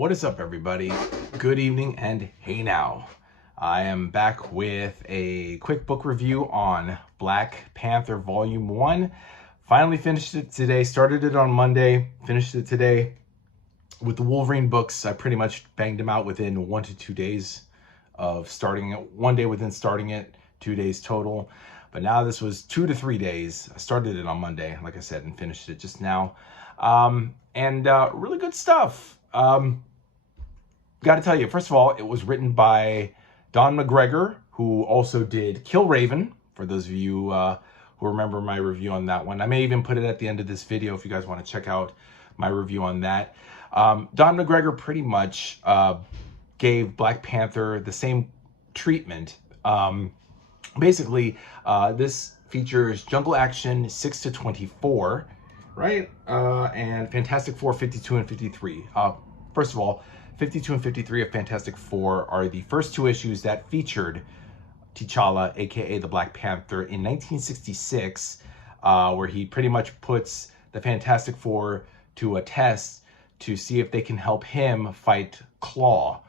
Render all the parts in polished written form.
What is up, everybody? Good evening and hey now. I am back with a quick book review on Black Panther Volume 1. Finally finished it today, started it on Monday, finished it today. With the Wolverine books, I pretty much banged them out within 1 to 2 days of starting it. 1 day within starting it, 2 days total. But now this was 2 to 3 days. I started it on Monday, like I said, and finished it just now. Really good stuff. Got to tell you, first of all, it was written by Don McGregor, who also did Kill Raven, for those of you who remember my review on that one. I may even put it at the end of this video if you guys want to check out my review on that. Don McGregor pretty much gave Black Panther the same treatment. Basically, this features Jungle Action 6 to 24, right? And Fantastic Four 52 and 53. First of all, 52 and 53 of Fantastic Four are the first two issues that featured T'Challa, aka the Black Panther, in 1966, where he pretty much puts the Fantastic Four to a test to see if they can help him fight Claw,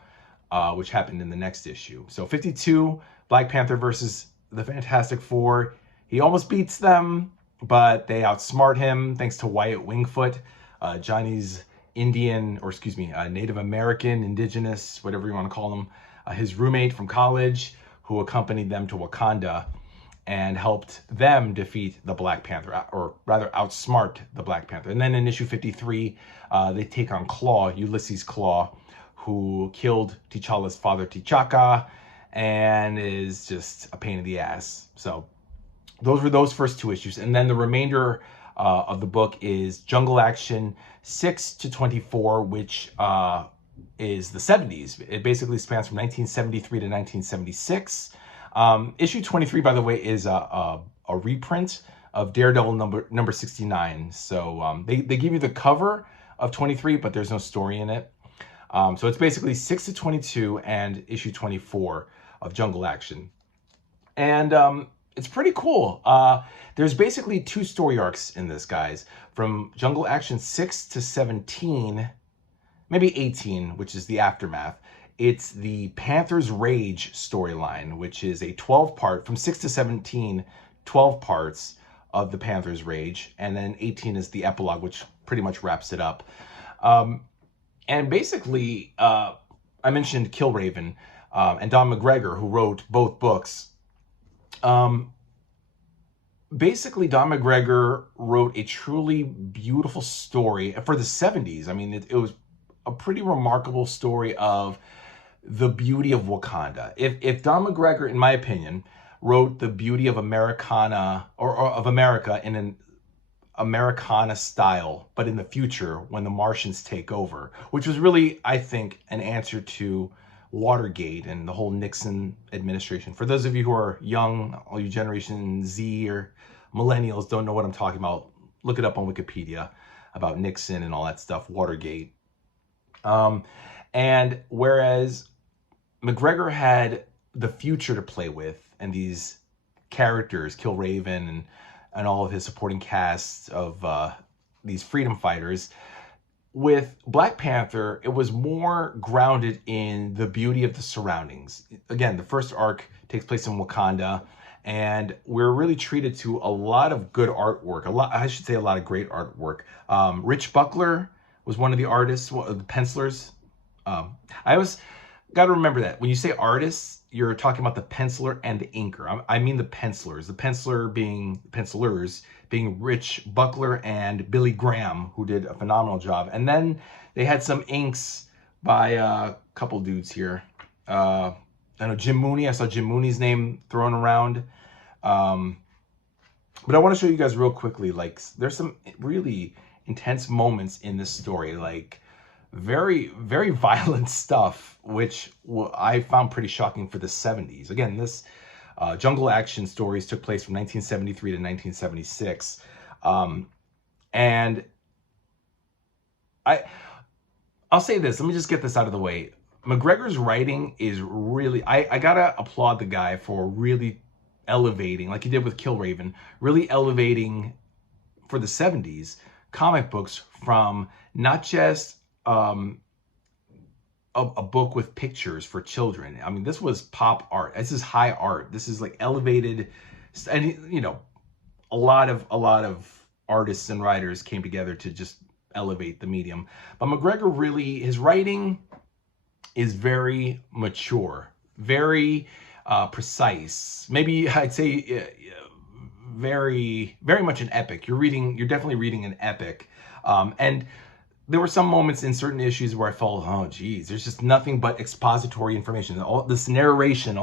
which happened in the next issue. So 52, Black Panther versus the Fantastic Four. He almost beats them, but they outsmart him thanks to Wyatt Wingfoot, Johnny's Native American, indigenous, whatever you want to call him, his roommate from college, who accompanied them to Wakanda and helped them defeat the Black Panther, or rather outsmart the Black Panther. And then in issue 53, they take on Claw, Ulysses Claw, who killed T'Challa's father, T'Chaka, and is just a pain in the ass. So those were those first two issues. And then the remainder of the book is Jungle Action 6 to 24, which is the 70s. It basically spans from 1973 to 1976. Issue 23, by the way, is a reprint of Daredevil number 69. So they give you the cover of 23, but there's no story in it. So it's basically 6 to 22 and issue 24 of Jungle Action. And it's pretty cool. There's basically two story arcs in this, guys. From Jungle Action 6 to 17, maybe 18, which is the aftermath. It's the Panther's Rage storyline, which is a 12-part, from 6 to 17, 12 parts of the Panther's Rage. And then 18 is the epilogue, which pretty much wraps it up. And basically, I mentioned Kill Raven and Don McGregor, who wrote both books. Basically, Don McGregor wrote a truly beautiful story for the 70s. I mean, it was a pretty remarkable story of the beauty of Wakanda. If Don McGregor, in my opinion, wrote the beauty of Americana, or of America in an Americana style, but in the future when the Martians take over, which was really, I think, an answer to Watergate and the whole Nixon administration. For those of you who are young, all you Generation Z or millennials don't know what I'm talking about, look it up on Wikipedia about Nixon and all that stuff, Watergate. And whereas McGregor had the future to play with and these characters, Kill Raven and all of his supporting casts of these freedom fighters, with Black Panther, it was more grounded in the beauty of the surroundings. Again, the first arc takes place in Wakanda, and we're really treated to a lot of good artwork. A lot of great artwork. Rich Buckler was one of the artists, the pencilers. I always got to remember that when you say artists, you're talking about the penciler and the inker. I mean the pencilers. The pencilers being Rich Buckler and Billy Graham, who did a phenomenal job. And then they had some inks by a couple dudes here. I know Jim Mooney. I saw Jim Mooney's name thrown around. But I want to show you guys real quickly, like, there's some really intense moments in this story, like very, very violent stuff, which I found pretty shocking for the 70s. Again, this Jungle Action stories took place from 1973 to 1976. And I'll say this, let me just get this out of the way. McGregor's writing is really, I gotta applaud the guy for really elevating, like he did with Kill Raven, really elevating for the 70s comic books from not just a book with pictures for children. I mean, this was pop art. This is high art. This is like elevated, and you know, a lot of artists and writers came together to just elevate the medium. But McGregor really, his writing is very mature, very precise. Maybe I'd say very much an epic. You're definitely reading an epic, and there were some moments in certain issues where I felt, oh geez, there's just nothing but expository information. All this narration,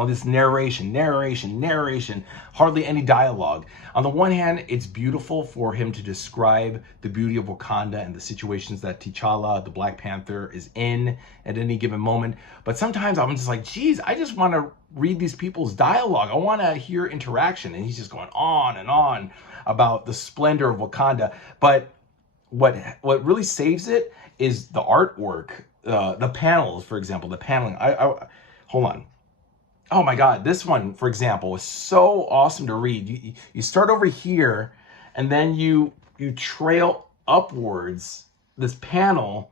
hardly any dialogue. On the one hand, it's beautiful for him to describe the beauty of Wakanda and the situations that T'Challa, the Black Panther, is in at any given moment. But sometimes I'm just like, geez, I just want to read these people's dialogue. I want to hear interaction. And he's just going on and on about the splendor of Wakanda. But what really saves it is the artwork, the panels, for example, the paneling. I hold on. Oh my God, this one, for example, is so awesome to read. You start over here, and then you trail upwards this panel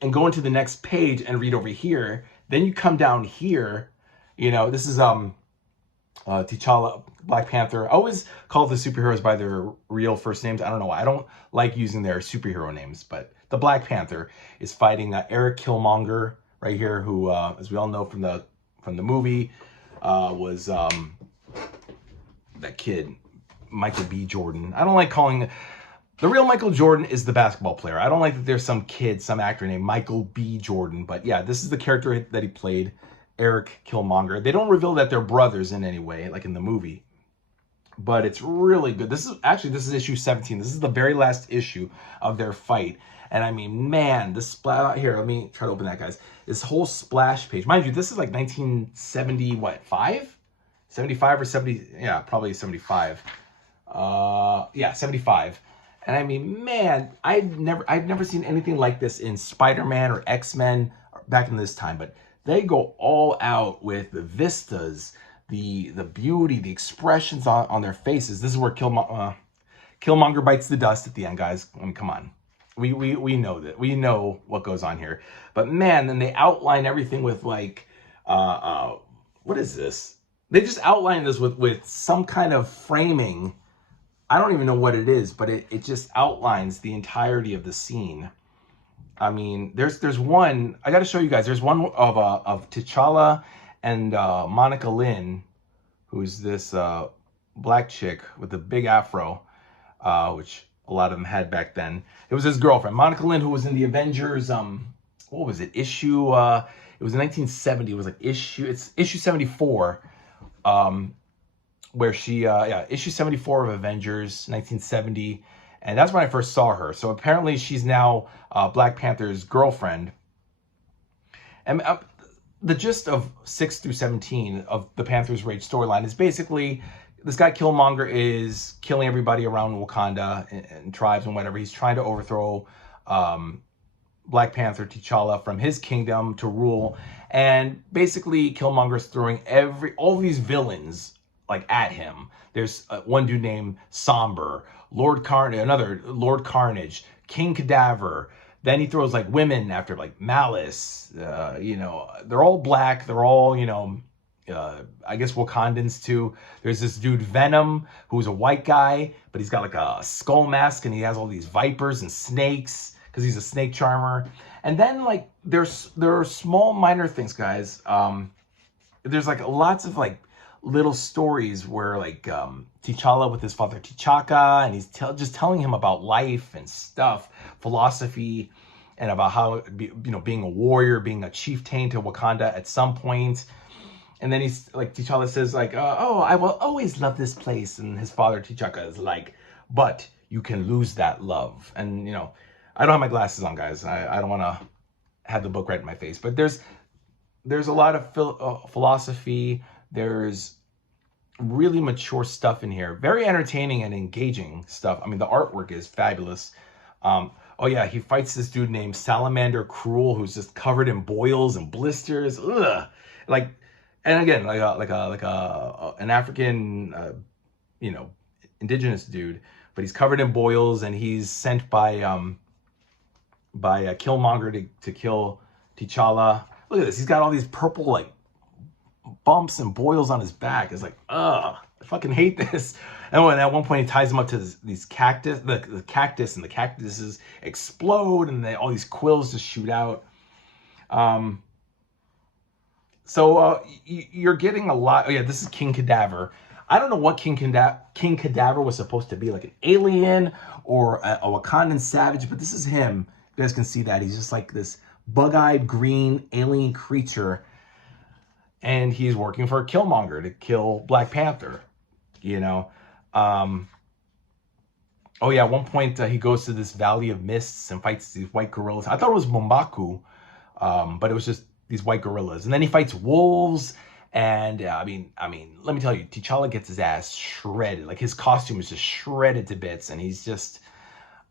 and go into the next page and read over here. Then you come down here. You know, this is T'Challa, Black Panther. I always call the superheroes by their real first names. I don't know why. I don't like using their superhero names, but the Black Panther is fighting Eric Killmonger right here, who, as we all know from the movie, was that kid, Michael B. Jordan. I don't like calling the real Michael Jordan is the basketball player. I don't like that there's some kid, some actor named Michael B. Jordan, but yeah, this is the character that he played. Eric Killmonger. They don't reveal that they're brothers in any way, like in the movie, but it's really good. This is issue 17. This is the very last issue of their fight. And I mean, man, this splash here, let me try to open that, guys. This whole splash page, mind you, this is like 1970, what, 75 or 70? Yeah, probably 75. Yeah, 75. And I mean, man, I've never seen anything like this in Spider-Man or X-Men back in this time, but they go all out with the vistas, the beauty, the expressions on their faces. This is where Killmonger bites the dust at the end, guys. I mean, come on. We know that. We know what goes on here. But man, then they outline everything with like, what is this? They just outline this with some kind of framing. I don't even know what it is, but it just outlines the entirety of the scene. I mean, there's one, I got to show you guys. There's one of T'Challa and Monica Lynn, who's this black chick with a big afro, which a lot of them had back then. It was his girlfriend, Monica Lynn, who was in the Avengers, what was it, issue, it was 1970, it was like it's issue 74, where she, issue 74 of Avengers, 1970. And that's when I first saw her. So apparently she's now Black Panther's girlfriend. And the gist of 6 through 17 of the Panther's Rage storyline is basically this guy Killmonger is killing everybody around Wakanda and tribes and whatever. He's trying to overthrow Black Panther T'Challa from his kingdom to rule. And basically Killmonger's throwing all these villains like at him. There's one dude named Somber, another Lord Carnage, King Cadaver. Then he throws like women after like Malice. You know, they're all black. They're all, you know, I guess Wakandans too. There's this dude Venom, who's a white guy, but he's got like a skull mask and he has all these vipers and snakes because he's a snake charmer. And then like there are small minor things, guys. There's like lots of like little stories where like T'Challa with his father T'Chaka, and he's just telling him about life and stuff, philosophy, and about how, you know, being a warrior, being a chieftain to Wakanda at some point. And then he's like, T'Challa says like, oh, I will always love this place. And his father T'Chaka is like, but you can lose that love. And, you know, I don't have my glasses on, guys. I don't want to have the book right in my face, but there's a lot of philosophy. There's really mature stuff in here. Very entertaining and engaging stuff. I mean, the artwork is fabulous. Oh yeah, he fights this dude named Salamander Cruel, who's just covered in boils and blisters. Ugh. Like, and again, an African, you know, indigenous dude, but he's covered in boils, and he's sent by Killmonger to kill T'Challa. Look at this. He's got all these purple like bumps and boils on his back. It's like, ugh, I fucking hate this. And when at one point he ties him up to these cactus, the cactus, and the cactuses explode, and all these quills just shoot out. So you're getting a lot. Oh yeah, this is King Cadaver. I don't know what King Cadaver was supposed to be, like an alien or a Wakandan savage, but this is him. You guys can see that. He's just like this bug-eyed green alien creature. And he's working for a Killmonger to kill Black Panther, you know. Oh yeah, at one point he goes to this Valley of Mists and fights these white gorillas. I thought it was Mombaku, but it was just these white gorillas. And then he fights wolves. And I mean, let me tell you, T'Challa gets his ass shredded. Like his costume is just shredded to bits, and he's just,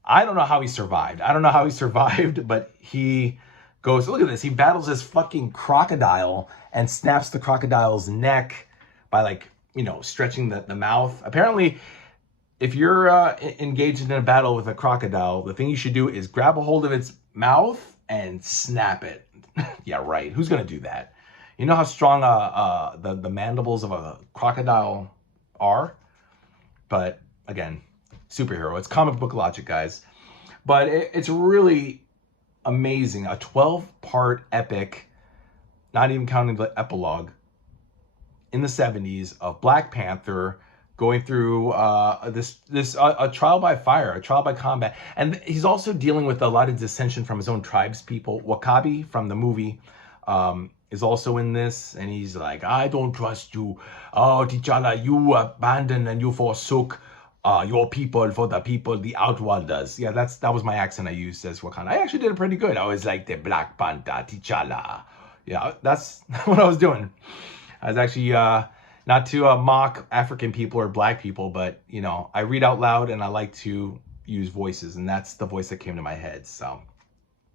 I don't know how he survived. I don't know how he survived, but he goes, look at this. He battles this fucking crocodile and snaps the crocodile's neck by, like, you know, stretching the mouth. Apparently, if you're engaged in a battle with a crocodile, the thing you should do is grab a hold of its mouth and snap it. Yeah, right. Who's going to do that? You know how strong the mandibles of a crocodile are? But again, superhero. It's comic book logic, guys. But it's really amazing. A 12-part epic, not even counting the epilogue, in the 70s of Black Panther going through a trial by fire, a trial by combat. And he's also dealing with a lot of dissension from his own tribes people. Wakabi from the movie is also in this, and he's like, I don't trust you. Oh, T'Challa, you abandoned and you forsook your people for the people, the Outworlders. Yeah, that was my accent I used as Wakanda. I actually did it pretty good. I was like the Black Panther, T'Challa. Yeah, that's what I was doing. I was actually, not to mock African people or black people, but, you know, I read out loud and I like to use voices, and that's the voice that came to my head. So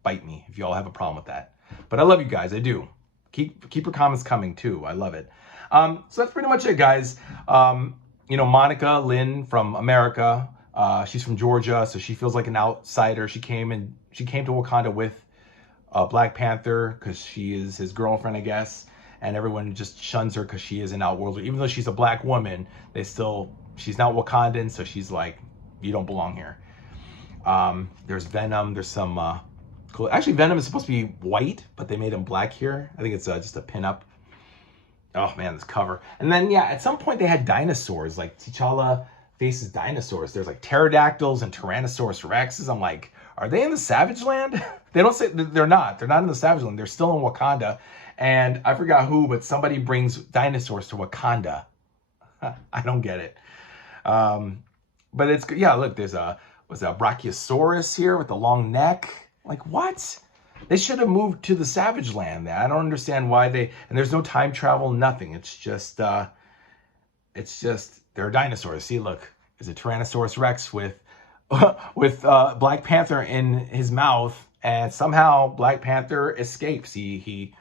bite me if you all have a problem with that. But I love you guys. I do. Keep your comments coming too. I love it. So that's pretty much it, guys. You know, Monica Lynn from America, she's from Georgia, so she feels like an outsider. She came to Wakanda with Black Panther because she is his girlfriend, I guess, and everyone just shuns her because she is an outworlder. Even though she's a black woman, she's not Wakandan, so she's like, you don't belong here. There's Venom. There's some cool. Actually, Venom is supposed to be white, but they made him black here. I think it's just a pinup. Oh man, this cover. And then yeah, at some point they had dinosaurs. Like T'Challa faces dinosaurs. There's like pterodactyls and Tyrannosaurus Rexes. I'm like, are they in the Savage Land? They don't say they're not. They're not in the Savage Land. They're still in Wakanda. And I forgot who, but somebody brings dinosaurs to Wakanda. I don't get it. But it's, yeah, look, was a Brachiosaurus here with a long neck. Like, what? They should have moved to the Savage Land. I don't understand why and there's no time travel, nothing. It's just there are dinosaurs. See, look, there's a Tyrannosaurus Rex with Black Panther in his mouth, and somehow Black Panther escapes. He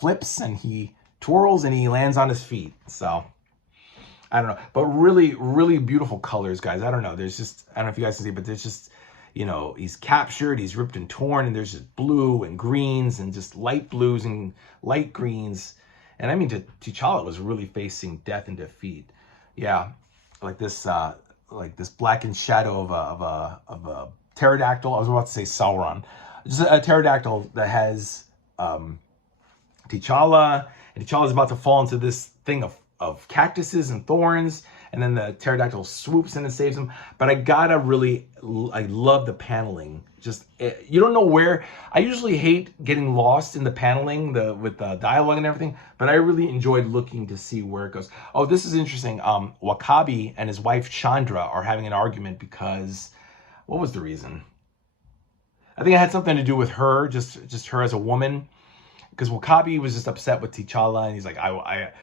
flips and he twirls and he lands on his feet. So I don't know, but really, really beautiful colors, guys. I don't know. I don't know if you guys can see, but there's just, you know, he's captured, he's ripped and torn, and there's just blue and greens and just light blues and light greens. And I mean, T'Challa was really facing death and defeat. Yeah, like this blackened shadow of a pterodactyl. I was about to say Sauron. Just a pterodactyl that has T'Challa, and T'Challa's about to fall into this thing of cactuses and thorns, and then the pterodactyl swoops in and saves him. But I love the paneling. You don't know where. I usually hate getting lost in the paneling, with the dialogue and everything, but I really enjoyed looking to see where it goes. Oh, this is interesting. Wakabi and his wife Chandra are having an argument because, what was the reason? I think it had something to do with her, just her as a woman. Because Wakabi was just upset with T'Challa, and he's like,